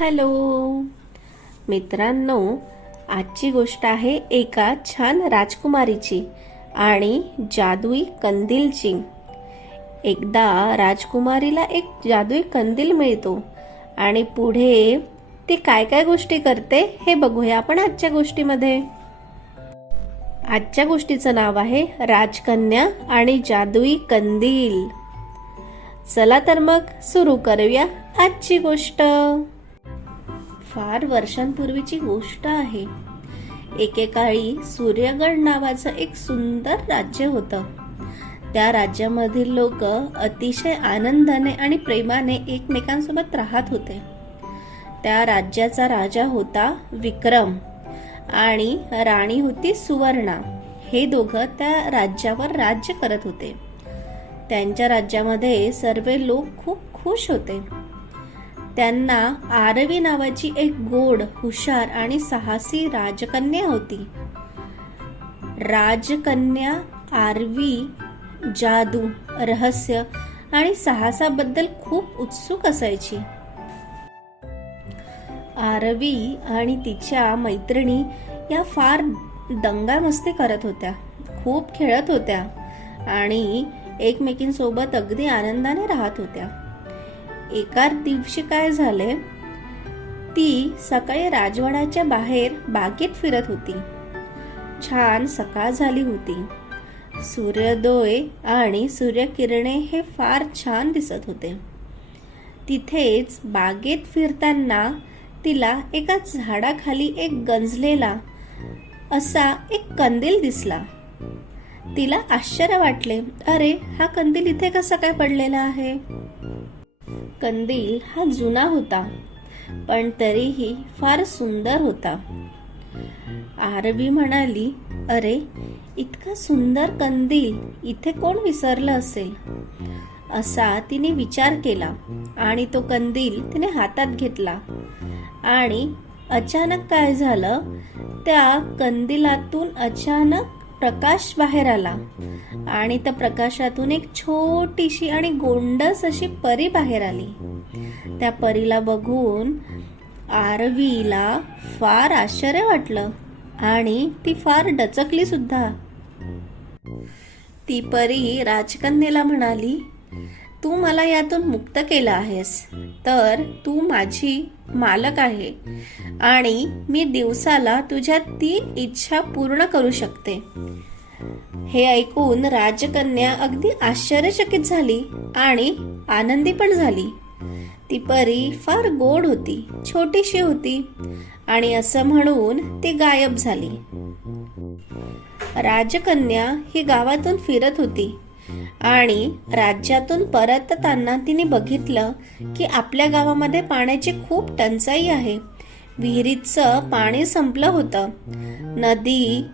Hello. मित्रांनो आजची गोष्ट आहे एका छान राजकुमारीची आणि जादुई कंदीलची. एकदा राजकुमारीला एक जादुई कंदील मिळतो आणि पुढे ती काय काय गोष्टी करते हे बघूया आपण आजच्या गोष्टीमध्ये. आजच्या गोष्टीचं नाव आहे राजकन्या आणि जादुई कंदील. चला तर मग सुरू करूया आजची गोष्ट. फार वर्षांपूर्वीची गोष्ट आहे. एकेकाळी सूर्यगड नावाचं एक सुंदर राज्य होतं. त्या राज्यामधील लोक अतिशय आनंदाने आणि प्रेमाने एकमेकांसोबत राहत होते. त्या राज्याचा राजा होता विक्रम आणि राणी होती सुवर्णा. हे दोघं त्या राज्यावर राज्य करत होते. त्यांच्या राज्यामध्ये सर्व लोक खूप खुश होते. त्यांना आरवी नावाची एक गोड हुशार आणि साहसी राजकन्या होती. राजकन्या आरवी जादू रहस्य आणि साहसाबद्दल खूप उत्सुक असायची. आरवी आणि तिच्या मैत्रिणी या फार दंगामस्ती करत होत्या खूप खेळत होत्या आणि एकमेकींसोबत अगदी आनंदाने राहत होत्या. एका दिवशी काय झाले? ती सकाळी राजवाड्याच्या बाहेर बागेत फिरत होती. छान सकाळ झाली होती. सूर्योदय आणि सूर्यकिरणे हे फार छान दिसत होते. तिथेच बागेत फिरताना तिला एका झाडाखाली एक गंजलेला असा एक कंदील दिसला. तिला आश्चर्य वाटले. अरे हा कंदील इथे कसा काय पडलेला आहे? कंदील हा जुना होता पण तरीही फार सुंदर होता. आरबी म्हणाली अरे इतका सुंदर कंदील इथे कोण विसरलं असेल? असा तिने विचार केला आणि तो कंदील तिने हातात घेतला. आणि अचानक काय झालं? त्या कंदिलातून अचानक प्रकाश बाहेर आला. आणि त्या प्रकाशातून एक छोटीशी आणि गोंडस अशी परी बाहेर आली. त्या परीला बघून आरवीला फार आश्चर्य वाटलं आणि ती फार डचकली सुद्धा. ती परी राजकन्येला म्हणाली तू मला यातून मुक्त केलं आहेस. तर तू माझी मालक आहे. आणि मी दिवसाला तुझ्या तीन इच्छा पूर्ण करू शकते. हे ऐकून राजकन्या अगदी आश्चर्यचकित झाली आणि आनंदी पण झाली. ती परी फार गोड होती छोटीशी होती आणि असं म्हणून ती गायब झाली. राजकन्या ही गावातून फिरत होती. आणि राज्यातून परतताना तिने बघितलं की आपल्या गावामध्ये पाण्याची खूप टंचाई आहे. विहिरीचं पाणी संपलं होतं. नदी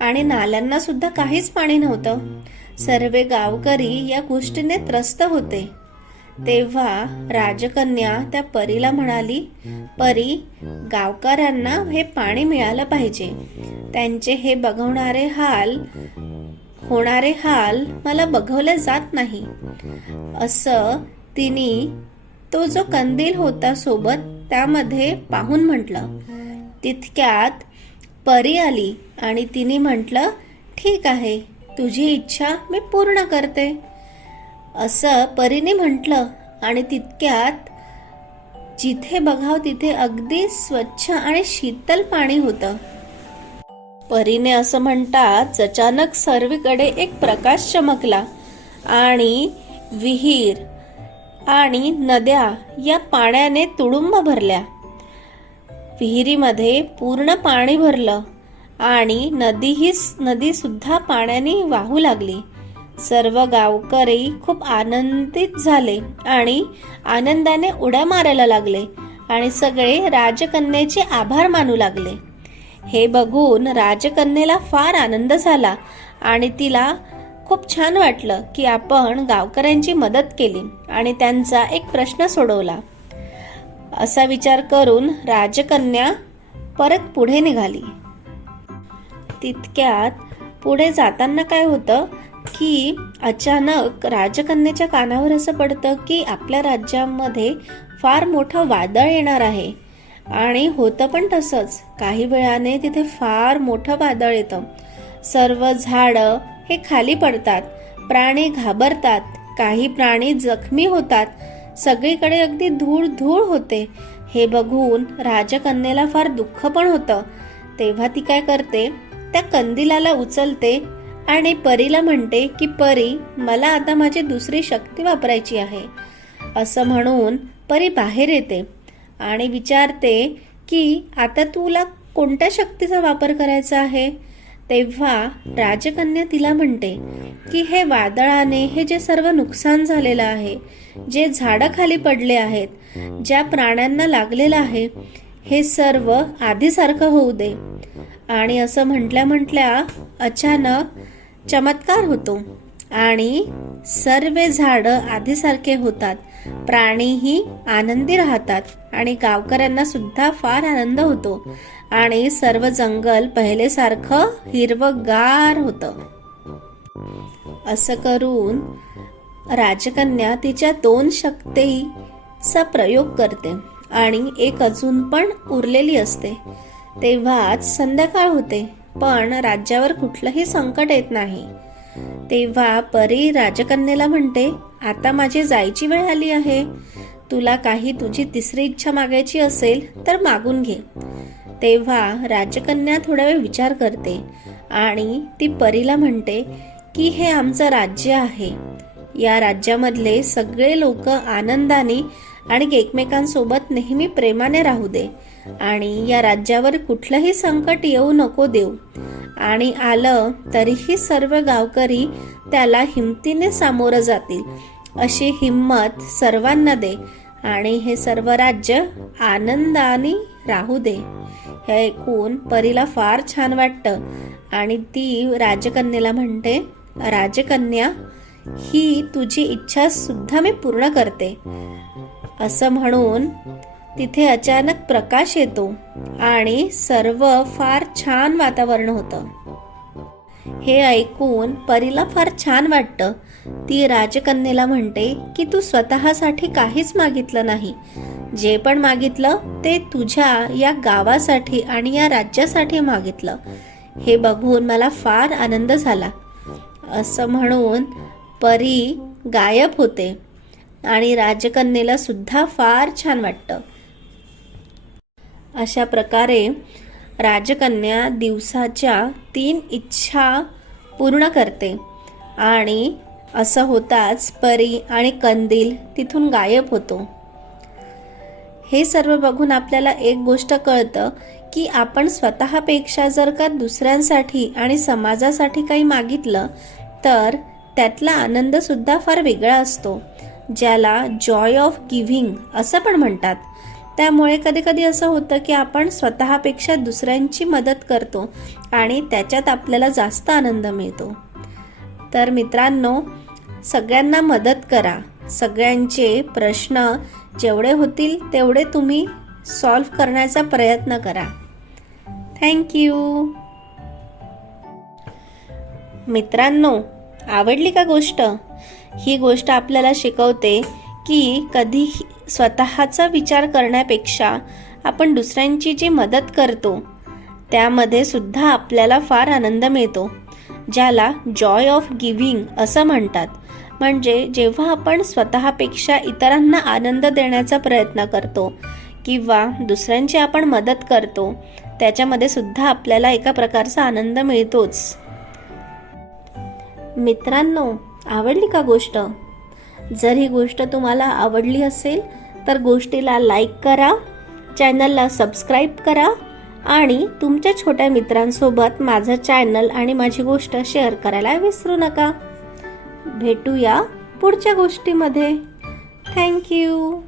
आणि नाल्यांना सुद्धा काहीच पाणी नव्हतं. सर्व गावकरी या गोष्टीने त्रस्त होते. तेव्हा राजकन्या त्या परीला म्हणाली परी गावकऱ्यांना हे पाणी मिळालं पाहिजे. त्यांचे हे बघवणारे हाल होणारे हाल मला बघवले जात नाही. असं तिने तो जो कंदील होता सोबत त्यामध्ये पाहून म्हटलं. तितक्यात परी आली आणि तिने म्हटलं ठीक आहे तुझी इच्छा मी पूर्ण करते. असं परीने म्हटलं आणि तितक्यात जिथे बघाव तिथे अगदी स्वच्छ आणि शीतल पाणी होतं. परीने असं म्हणताच अचानक सर्वीकडे एक प्रकाश चमकला आणि विहीर आणि नद्या या पाण्याने तुडुंब भरल्या. विहिरीमध्ये पूर्ण पाणी भरलं आणि नदी ही नदी सुद्धा पाण्याने वाहू लागली. सर्व गावकरी खूप आनंदित झाले आणि आनंदाने उड्या मारायला लागले आणि सगळे राजकन्याचे आभार मानू लागले. हे बघून राजकन्येला फार आनंद झाला आणि तिला खूप छान वाटलं की आपण गावकऱ्यांची मदत केली आणि त्यांचा एक प्रश्न सोडवला. असा विचार करून राजकन्या परत पुढे निघाली. तितक्यात पुढे जाताना काय होतं की अचानक राजकन्याच्या कानावर असं पडतं की आपल्या राज्यामध्ये फार मोठं वादळ येणार आहे. आणि होतं पण तसंच. काही वेळाने तिथे फार मोठं वादळ येतं. सर्व झाडं हे खाली पडतात. प्राणी घाबरतात. काही प्राणी जखमी होतात. सगळीकडे अगदी धूळ धूळ होते. हे बघून राजकन्येला फार दुःख पण होतं. तेव्हा ती काय करते? त्या कंदिलाला उचलते आणि परीला म्हणते की परी मला आता माझी दुसरी शक्ती वापरायची आहे. असं म्हणून परी बाहेर येते. आणि विचारते की आता तुला कोणत्या शक्तीचा वापर करायचा आहे? तेव्हा राजकन्या तिला म्हणते की हे वादळाने हे जे सर्व नुकसान झालेलं आहे जे झाडं खाली पडले आहेत ज्या प्राण्यांना लागलेलं आहे हे सर्व आधीसारखं होऊ दे. आणि असं म्हटल्या म्हटल्या अचानक चमत्कार होतो आणि सर्व झाडं आधीसारखे होतात. प्राणीही आनंदी राहतात आणि गावकऱ्यांना सुद्धा फार आनंद होतो. आणि सर्व जंगल पहिलेसारखं हिरवगार होतं. असं करून राजकन्या तिच्या दोन शक्तीचा प्रयोग करते आणि एक अजून पण उरलेली असते. तेव्हाच संध्याकाळ होते पण राज्यावर कुठलंही संकट येत नाही. तेव्हा परी राजकन्येला म्हणते आता माझी जायची वेळ आली आहे. तुला काही तुझी तिसरी इच्छा मागायची असेल तर मागून घे. तेव्हा राजकन्या थोडा वेळ विचार करते आणि ती परीला म्हणते की हे आमचं राज्य आहे. या राज्यामधले सगळे लोक आनंदाने आणि एकमेकांसोबत नेहमी प्रेमाने राहू दे आणि या राज्यावर कुठलंही संकट येऊ नको देऊ. आणि आलं तरीही सर्व गावकरी त्याला हिमतीने सामोरं जातील अशी हिम्मत सर्वांना दे आणि हे सर्व राज्य आनंदाने राहू दे. हे ऐकून परीला फार छान वाटतं आणि ती राजकन्येला म्हणते राजकन्या ही तुझी इच्छा सुद्धा मी पूर्ण करते. असं म्हणून तिथे अचानक प्रकाश येतो आणि सर्व फार छान वातावरण होतं. हे ऐकून परीला फार छान वाटतं. ती राजकन्येला म्हणते की तू स्वतःसाठी काहीच मागितलं नाही. जे पण मागितलं ते तुझ्या या गावासाठी आणि या राज्यासाठी मागितलं. हे बघून मला फार आनंद झाला. असं म्हणून परी गायब होते आणि राजकन्येला सुद्धा फार छान वाटतं. अशा प्रकारे राजकन्या दिवसाच्या तीन इच्छा पूर्ण करते. आणि असं होताच परी आणि कंदील तिथून गायब होतो. हे सर्व बघून आपल्याला एक गोष्ट कळतं की आपण स्वतःपेक्षा जर का दुसऱ्यांसाठी आणि समाजासाठी काही मागितलं तर त्यातला आनंदसुद्धा फार वेगळा असतो ज्याला जॉय ऑफ गिव्हिंग असं पण म्हणतात. त्यामुळे कधीकधी असं होतं की आपण स्वतःपेक्षा दुसऱ्यांची मदत करतो आणि त्याच्यात आपल्याला जास्त आनंद मिळतो. तर मित्रांनो सगळ्यांना मदत करा. सगळ्यांचे प्रश्न जेवढे होतील तेवढे तुम्ही सॉल्व्ह करण्याचा प्रयत्न करा. थँक्यू मित्रांनो आवडली का गोष्ट? ही गोष्ट आपल्याला शिकवते की कधी स्वतःचा विचार करण्यापेक्षा आपण दुसऱ्यांची जी मदत करतो त्यामध्ये सुद्धा आपल्याला फार आनंद मिळतो ज्याला जॉय ऑफ गिव्हिंग असं म्हणतात. म्हणजे जेव्हा आपण स्वतःपेक्षा इतरांना आनंद देण्याचा प्रयत्न करतो किंवा दुसऱ्यांची आपण मदत करतो त्याच्यामध्ये सुद्धा आपल्याला एका प्रकारचा आनंद मिळतोच. मित्रांनो आवडली का गोष्ट? जर ही गोष्ट तुम्हाला आवडली असेल तर गोष्टीला लाईक करा चॅनलला सबस्क्राईब करा आणि तुमच्या छोट्या मित्रांसोबत माझं चॅनल आणि माझी गोष्ट शेअर करायला विसरू नका. भेटूया पुढच्या गोष्टीमध्ये. थँक्यू